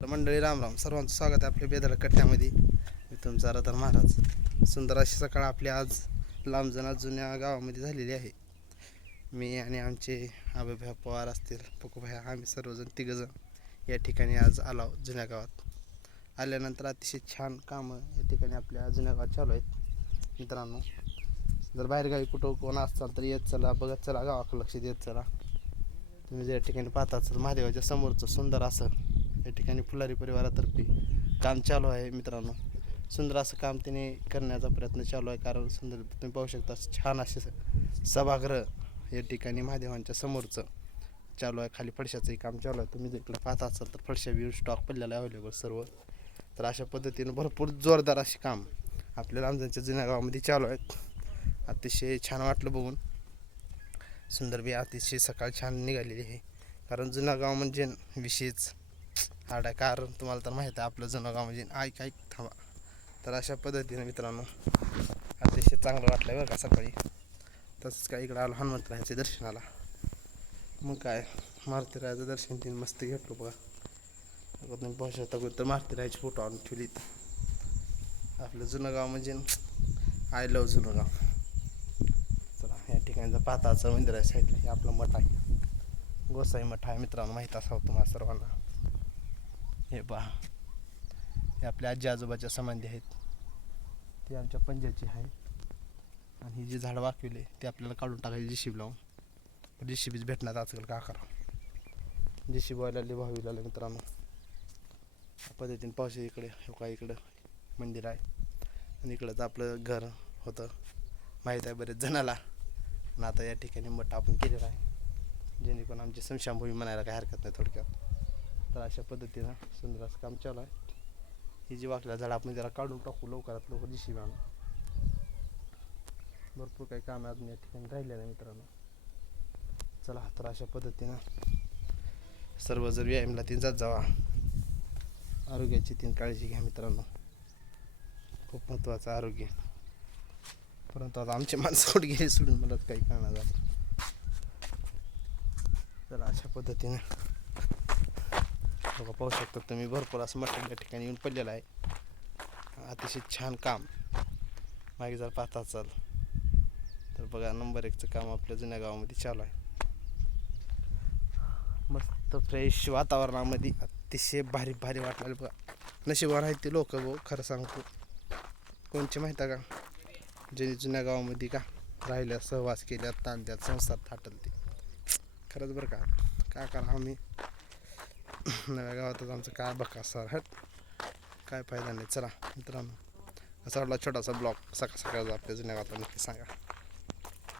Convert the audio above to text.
तर मंडळी राम राम, सर्वांचं स्वागत आहे आपल्या बेदळ कट्ट्यामध्ये. मी तुमचा रतन महाराज. सुंदर अशी सकाळ आपली आज लांबजना जुन्या गावामध्ये झालेली आहे. मी आणि आमचे आबाभाई पवार असतील, पकोभाई, आम्ही सर्वजण तिघजण या ठिकाणी आज आलो जुन्या गावात. आल्यानंतर अतिशय छान कामं या ठिकाणी आपल्या जुन्या गावात चालू आहेत. मित्रांनो, जर बाहेरगावी कुठं कोण असताल तर येत चला, बघत चला, गावाकडे लक्ष देत चला. तुम्ही ज्या ठिकाणी पाहता असाल महादेवाच्या समोरचं सुंदर असं या ठिकाणी फुलारी परिवारातर्फे काम चालू आहे. मित्रांनो, सुंदर असं काम त्याने करण्याचा प्रयत्न चालू आहे. कारण सुंदर तुम्ही पाहू शकता छान असे सभागृह या ठिकाणी महादेवांच्या समोरचं चालू आहे. खाली फडशाचंही काम चालू आहे. तुम्ही जर इकडं पाहता असाल तर फडशा बी स्टॉक पडलेला आहे अवेलेबल सर्व. तर अशा पद्धतीनं भरपूर जोरदार अशी काम आपल्या रामजांच्या जुन्या गावामध्ये चालू आहेत. अतिशय छान वाटलं बघून. सुंदर बी अतिशय सकाळ छान निघालेली आहे. कारण जुनं गाव म्हणजे विशेष हाड आहे. कारण तुम्हाला तर माहीत आहे आपलं जुनं गाव म्हणजे ऐक थांबा. तर अशा पद्धतीने मित्रांनो अतिशय चांगलं वाटलं बरं का सकाळी. तसंच काय इकडं आलो हनुमंतरायाच्या दर्शनाला. मग काय मारुतीरायाचं दर्शन तीन मस्त घेतलो बघा. तुम्ही पाहू शकता तर मारुतीरायाचे फोटो आणून ठेवलीत. आपलं जुनं गाव म्हणजे आय लव जुनं गाव. चला, या ठिकाणी पाताचं मंदिर आहे साईडला. हे आपलं मठ आहे, गोसाई मठ आहे. मित्रांनो, माहीत असावं तुम्हाला सर्वांना. हे पहा, हे आपल्या आजी आजोबाच्या समाधी आहेत. ते आमच्या पंजाची आहे. आणि ही जी झाडं वाकविले ते आपल्याला काढून टाकायची जेसीबी लावून. जेसीबीच भेटणार आजकाल का करा. जेसीबी वाल्याला भावी लागलं मित्रांनो. या पद्धतीने पावशी इकडे का इकडं मंदिर आहे आणि इकडंच आपलं घर होतं, माहीत आहे बरेच जणाला. आणि आता या ठिकाणी मठ आपण केलेला आहे, जेणेकरून आमची स्मशानभूमी म्हणायला काही हरकत नाही थोडक्यात. तर अशा पद्धतीनं सुंदर असं काम चालू आहे. ही जी वाकल्या झाड आपण जरा काढून टाकू लवकरात लवकर जेसीबी आणून. भरपूर काही काम अजून या ठिकाणी राहिलेलं आहे मित्रांनो. चला, तर अशा पद्धतीनं सर्व जर व्यायामला तीन जात जावा. आरोग्याची तीन काळजी घ्या मित्रांनो, खूप महत्त्वाचं आरोग्य. परंतु आता आमचे माणसं कुठे गेले सोडून मला काही कळणार झालं. तर अशा पद्धतीनं बघा, पाहू शकता तुम्ही भरपूर असं मटेरियल या ठिकाणी येऊन पडलेलं आहे. अतिशय छान काम मागे जर पाहता असाल तर बघा, नंबर 1चं काम आपल्या जुन्या गावामध्ये चालू आहे. मस्त फ्रेश वातावरणामध्ये अतिशय भारी भारी वाटलं बघा. नशिबान आहेत ते लोक भाऊ, खरं सांगतो. कोणचे माहीत आहे का, ज्यांनी जुन्या गावामध्ये का राहिल्या, सहवास केल्या, ताणत्यात संसार थाटल ते. खरंच बरं का, काय करा आम्ही नव्या गावातच आमचं काय बघा सर हट काय फायदा नाही. चला मित्रांनो, असा वाटला छोटासा ब्लॉग सकाळ सकाळचा आपल्या जुन्या गावातला, नक्की सांगा.